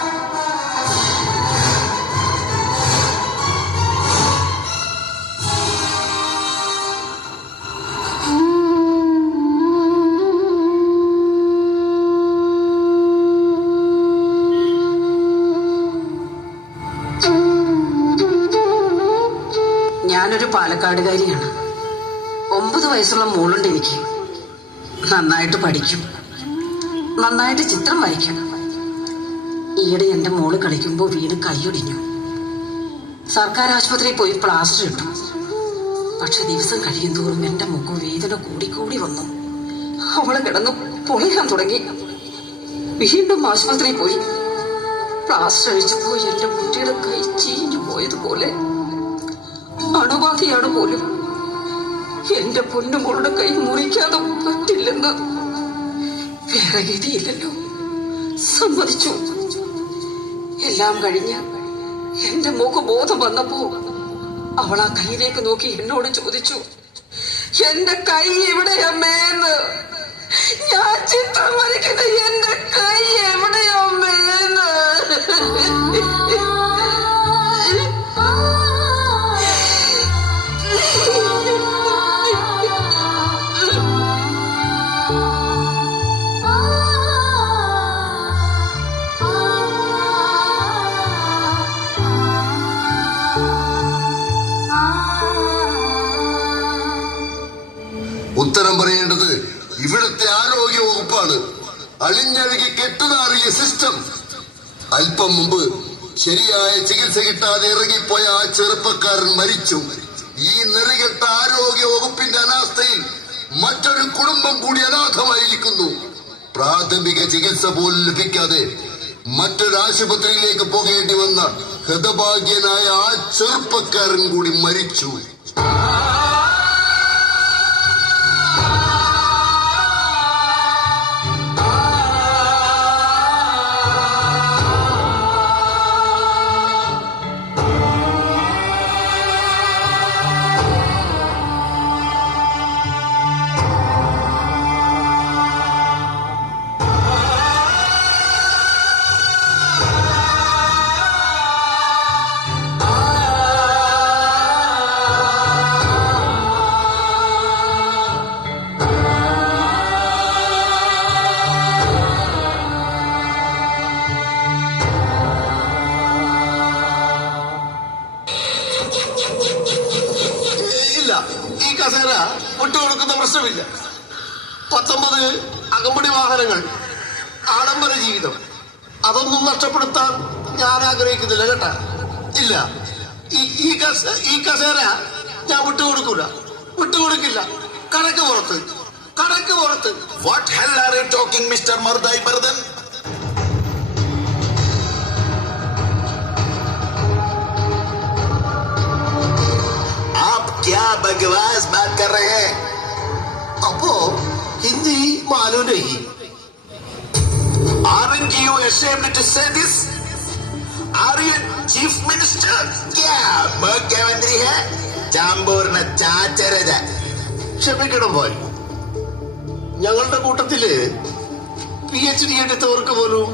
ഞാനൊരു പാലക്കാടുകാരിയാണ്. 9 വയസ്സുള്ള മോളുണ്ട് എനിക്ക്. നന്നായിട്ട് പഠിക്കും, നന്നായിട്ട് ചിത്രം വരയ്ക്കും. ഈയിടെ എന്റെ മോള് കളിക്കുമ്പോ വീണ് കൈയൊടിഞ്ഞു. സർക്കാർ ആശുപത്രിയിൽ പോയി പ്ലാസ്റ്റർ ഇട്ടു. പക്ഷെ ദിവസം കഴിയും തോറും എന്റെ മുഖം വേദന കൂടിക്കൂടി വന്നു. അവള് കിടന്ന് പൊളിയാൻ തുടങ്ങി. വീണ്ടും ആശുപത്രിയിൽ പോയി. പ്ലാസ്റ്റർ അഴിച്ചപ്പോ എന്റെ കുട്ടിയുടെ കൈ ചീഞ്ഞു പോയതുപോലെ. അണുബാധയാണ് പോലും. എന്റെ പൊന്നുമോളുടെ കൈ മുറിക്കാതെ പറ്റില്ലെന്ന്. വേറെ രീതിയില്ലല്ലോ, സമ്മതിച്ചു. എല്ലാം കഴിഞ്ഞ് എന്റെ മോക്ക് ബോധം വന്നപ്പോ അവൾ ആ കൈയിലേക്ക് നോക്കി എന്നോട് ചോദിച്ചു, എന്റെ കൈ എവിടെയമ്മേന്ന്. ഞാൻ ചിത്രം വരയ്ക്കുന്ന എന്റെ കൈ എവിടെയമ്മേന്ന്. ഉത്തരം പറയേണ്ടത് ഇവിടുത്തെ ആരോഗ്യ വകുപ്പാണ്. അളിഞ്ഞഴുകി കെട്ടുനാറിയ സിസ്റ്റം. അല്പം മുമ്പ് ശരിയായ ചികിത്സ കിട്ടാതെ ഇറങ്ങിപ്പോയ ആ ചെറുപ്പക്കാരൻ മരിച്ചു. ഈ നെറികെട്ട ആരോഗ്യ വകുപ്പിന്റെ അനാസ്ഥയിൽ മറ്റൊരു കുടുംബം കൂടി അനാഥമായിരിക്കുന്നു. പ്രാഥമിക ചികിത്സ പോലും ലഭിക്കാതെ മറ്റൊരു ആശുപത്രിയിലേക്ക് പോകേണ്ടി വന്ന ഹതഭാഗ്യനായ ആ ചെറുപ്പക്കാരൻ കൂടി മരിച്ചു. ഈ കസേര വിട്ടുകൊടുക്കുന്ന പ്രശ്നമില്ല. 19 അകമ്പടി വാഹനങ്ങൾ, ആഡംബര ജീവിതം, അതൊന്നും നഷ്ടപ്പെടുത്താൻ ഞാൻ ആഗ്രഹിക്കുന്നില്ല കേട്ടാ. ഇല്ല, ഈ കസേര ഞാൻ വിട്ടുകൊടുക്കില്ല. കണക്ക് പുറത്ത്. What hell are you talking, Mr. Mardai Bardhan? आप क्या बकवास बात कर रहे हैं? അപ്പോ ഹിന്ദി മാലൂം നഹി. Aren't you ashamed to say this? Are you chief minister? क्या मुख्यमंत्री है? चांबूर्न चाचरद. ക്ഷമിക്കണം പോയി. ഞങ്ങളുടെ കൂട്ടത്തില് PhD എടുത്തവർക്ക് പോലും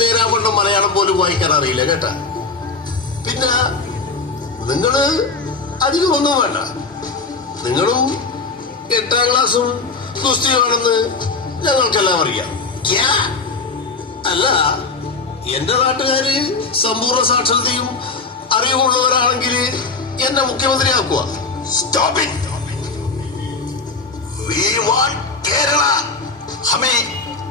നേരാവണ്ണം മലയാളം പോലും വായിക്കാൻ അറിയില്ല കേട്ടാ. പിന്നെ നിങ്ങള് അധികം ഒന്നും വേണ്ട. നിങ്ങളും 8ാം ക്ലാസ്സും പുസ്തകമാണെന്ന് ഞങ്ങൾക്കെല്ലാം അറിയാം. क्या? അല്ല, എന്റെ നാട്ടുകാര് സമ്പൂർണ്ണ സാക്ഷരതയും അറിവുള്ളവരാണെങ്കിൽ എന്നെ മുഖ്യമന്ത്രിയാക്കുക. Stop it! We want Kerala. हमें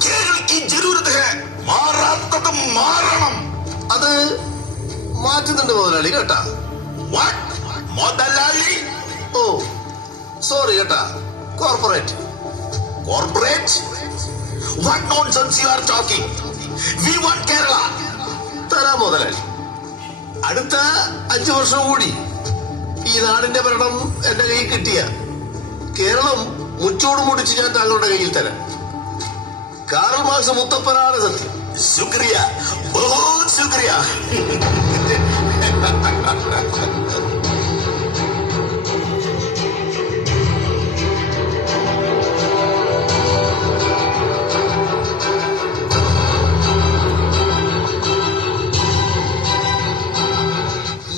केरल की जरूरत है. മാറാത്തത് മാറണം. അത് മാറ്റുന്നുണ്ട് മുതലാളി കേട്ടാ. What? മുതലാളി? ഓ, സോറി കേട്ടാ. Corporate what nonsense you are talking. We want Kerala. തരാ മുതലാളി. അടുത്ത 5 വർഷം കൂടി ഈ നാടിന്റെ ഭരണം എന്റെ കയ്യിൽ കിട്ടിയ കേരളം മുച്ചോട് മുടിച്ച് ഞാൻ താങ്കളുടെ കയ്യിൽ തരാം. കാറൽ മാർക്സ് മുത്തപ്പനാണ് സത്യം. ശുക്രിയ, ബഹുത് ശുക്രിയ.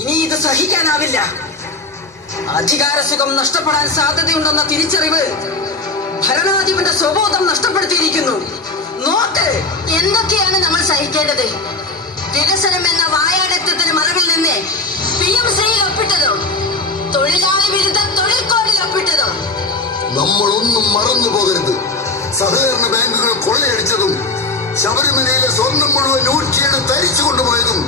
ഇനി ഇത് സഹിക്കാനാവില്ല. അധികാരസുഖം നഷ്ടപ്പെടാൻ സാധ്യതയുണ്ടെന്ന തിരിച്ചറിവ് ഭരണാധിപന്റെ സ്വബോധം നഷ്ടപ്പെടുത്തിയിരിക്കുന്നു. നോക്ക്, എന്തൊക്കെയാണ് നമ്മൾ സഹിക്കേണ്ടത്? വികസനം എന്ന വായാടത്വത്തിന് മറവിൽ നിന്ന് PMC ഒപ്പിട്ടതോ, തൊഴിലാളി വിരുദ്ധ തൊഴിൽ കോഡിൽ ഒപ്പിട്ടതോ? നമ്മളൊന്നും മറന്നു പോകരുത്. സഹകരണ ബാങ്കുകൾ കൊള്ളയടിച്ചതും ശബരിമലയിലെ സ്വർണം മുഴുവൻ ഊറ്റിയെടുത്ത് തരിച്ചു കൊണ്ടുപോയതും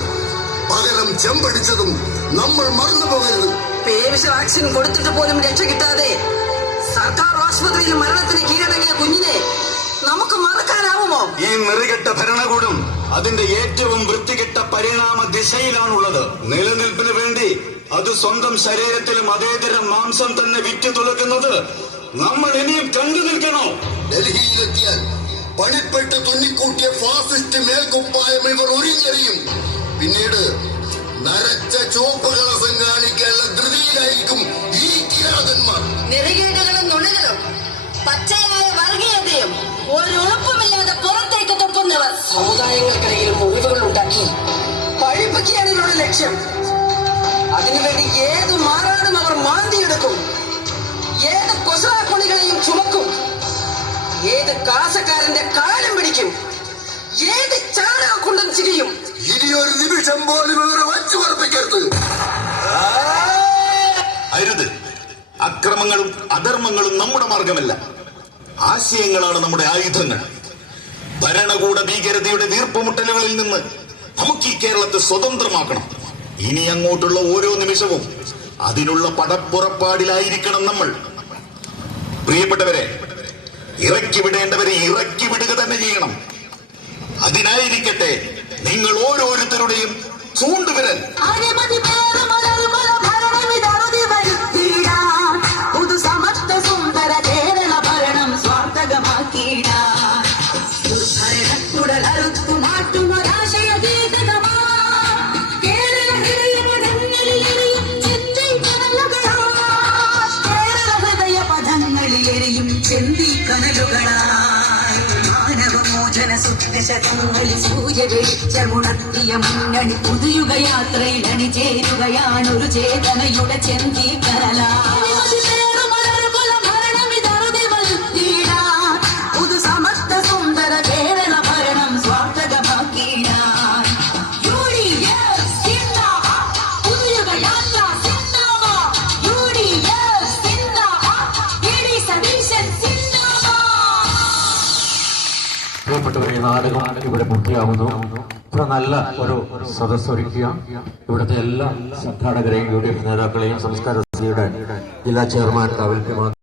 പകരം ചെമ്പടിച്ചതും നമ്മൾ മറന്നു പോകരുത്. പേവിഷ വാക്സിൻ കൊടുത്തിട്ട് പോലും രക്ഷ കിട്ടാതെ സർക്കാർ ആശുപത്രിയിൽ മരണത്തിന് കീഴടങ്ങിയ കുഞ്ഞിനെ നമുക്ക് മറക്കാനാവുമോ? ഈ നെറികെട്ട ഭരണകൂടം അതിന്റെ ഏറ്റവും വൃത്തികെട്ട പരിണാമ ദിശയിലാണുള്ളത്. നിലനിൽപ്പിന് വേണ്ടി അത് സ്വന്തം ശരീരത്തിലും അതേതരം മാംസം തന്നെ വിറ്റു തുളക്കുന്നത് നമ്മൾ ഇനിയും കണ്ടു നിൽക്കണോ? ഡൽഹിയിലെത്തിയാൽ പണിപ്പെട്ട് തുന്നിക്കൂട്ടിയ ഫാസിസ്റ്റ് മേൽക്കുപ്പായം ഇവർ ഉരിഞ്ഞെറിയും. പിന്നീട് നരച്ച ചുവപ്പുകളസം കാണിക്കാനുള്ള ധൃതിയിലായിരിക്കും ഈ കിരാതന്മാർ. നെറികേടുകളും നുണകളും പച്ചയായ വർഗീയതയും ഒരുറപ്പുമില്ലാതെ പുറത്തേക്ക് തുപ്പുന്നവർ സമുദായങ്ങൾക്കിടയിൽ മുറിവുകൾ ഉണ്ടാക്കി പഴിപ്പിക്കുകയാണ് ഇവരുടെ ലക്ഷ്യം. അതിനുവേണ്ടി ഏത് മാറാടും അവർ മാന്തിയെടുക്കും. ഏത് കൊസറാക്കൊണികളെയും ചുമക്കും. ഏത് കാസക്കാരന്റെ കാലം പിടിക്കും. ഏത് ചാണകക്കുണ്ടൻ ചിരിയും. ഇനിയൊരു നിമിഷം പോലും ഇവരെ വച്ചു പറപ്പിക്കരുത്. അരുത്. അക്രമങ്ങളും അധർമ്മങ്ങളും നമ്മുടെ മാർഗമല്ല. ആശയങ്ങളാണ് നമ്മുടെ ആയുധങ്ങൾ. ഭരണകൂട ഭീകരതയുടെ വീർപ്പുമുട്ടലുകളിൽ നിന്ന് നമുക്ക് ഈ കേരളത്തെ സ്വതന്ത്രമാക്കണം. ഇനി അങ്ങോട്ടുള്ള ഓരോ നിമിഷവും അതിനുള്ള പടപ്പുറപ്പാടിലായിരിക്കണം നമ്മൾ. പ്രിയപ്പെട്ടവരെ, ഇറക്കി വിടേണ്ടവരെ ഇറക്കി വിടുക തന്നെ ചെയ്യണം. അതിനായിരിക്കട്ടെ നിങ്ങൾ ഓരോരുത്തരുടെയും ചൂണ്ടുവിരൽ. ശതങ്ങളിൽ സൂര്യവെളിച്ചമുണർത്തിയ മുന്നണി പുതുയുഗയാത്രയിൽ അണിചേരുകയാണൊരു ചേതനയുടെ ചെന്തി പുതു സമത്വ സുന്ദര കേരള ഭരണം സ്വാർത്ഥകമാക്കിയിടാൻ പുതുയുഗയാത്ര പ്രിയപ്പെട്ടവരെ, നാടകം ഇവിടെ പൂർത്തിയാവുന്നു. ഇത്ര നല്ല ഒരു സദസ്സൊരുക്കിയ ഇവിടുത്തെ എല്ലാ സംഘാടകരെയും UDF നേതാക്കളെയും സംസ്കാര സമിതിയുടെ ജില്ലാ ചെയർമാൻ കാവൽ